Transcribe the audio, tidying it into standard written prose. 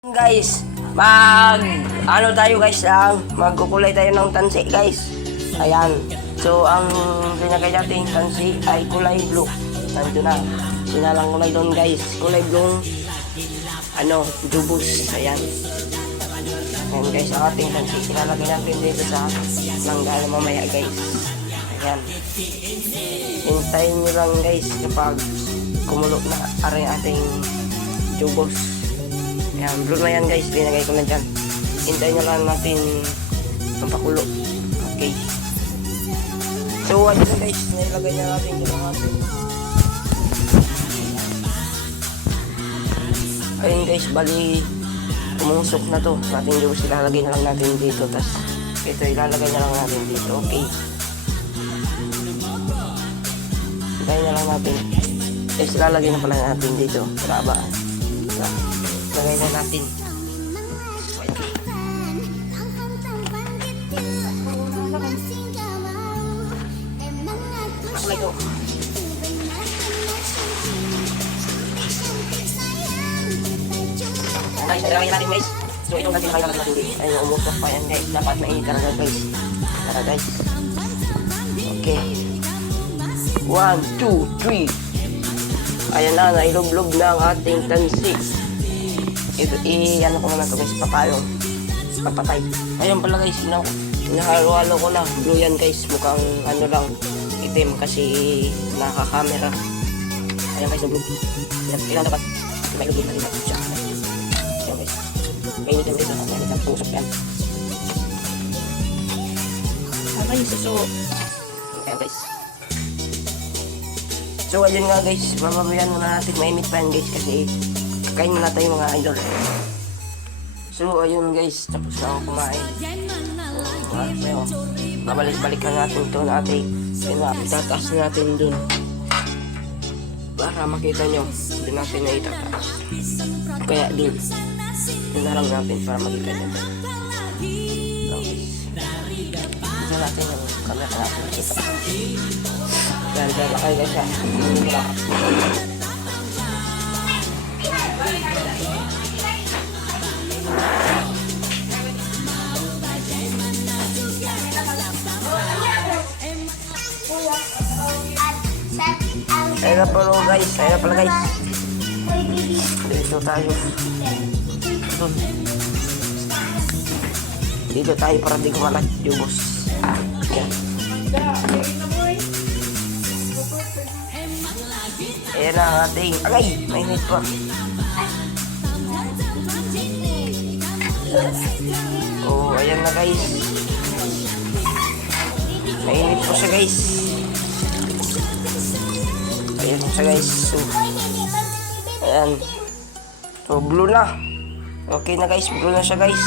Guys, ano tayo guys lang, magkukulay tayo ng tansi guys. Ayan. So ang pinagay natin tansi ay kulay blue. Nandito na. Sinalang kulay doon guys. Kulay blue. Jubos. Ayan. Ayan guys, ang ating tansi. Ilalagay natin dito sa langgal mamaya guys. Ayan. Hintayin nyo lang guys kapag kumulo na aring ating jubos. Ayan, blue na yan guys, linagay ko na dyan. Hintayin nyo lang natin pampakulo. Okay. So, ayun na guys, nailagay na natin dito natin. Ayun guys, bali umusok na to. Ating juice, ilalagay na lang natin dito. Tapos, ito ilalagay na lang natin dito. Okay. Hintayin na lang natin. Guys, ilalagay na pala natin dito. Traba. Lagay na natin. Nakulay ko. Guys, ilagay natin guys. So itong natin nakailangan natin dito. Ayun, umusok pa yan guys. Dapat mainit ka na guys. Tara guys. Okay. 1, 2, 3. Ayan na, nailog-log na ang ating tansi. Ano ko muna ito guys, papatay. Ayun pala guys, nahalo-halo ko na. Blue yan guys, mukhang lang, itim kasi nakakamera. Ayun guys, blue. Ilan dapat, may lugin na rin natin siya. Ayun guys, may initin dito, may initin pusok yan. Ayun suso. Ayun guys. So ayun nga guys, mababayan muna natin, mainit pa yan guys kasi kain na tayo mga idol. So ayun guys, tapos na ako kumain. Babalik-balikan natin ito natin. Itataas natin dun para makita nyo. Doon natin na itataas. Kaya dun na lang natin para makita nyo. Okay. Ito natin yung camera natin. Yan, lakay guys ha. Ayun na pala guys, dito tayo. Dito tayo para di kumalat yung boss. Yan. Ayan na ang ating, agay, mainit pa. Oh, ayan na guys. Mainit po siya guys. Ayan siya guys. So, ayan. So, blue na. Okay na guys, blue na siya guys.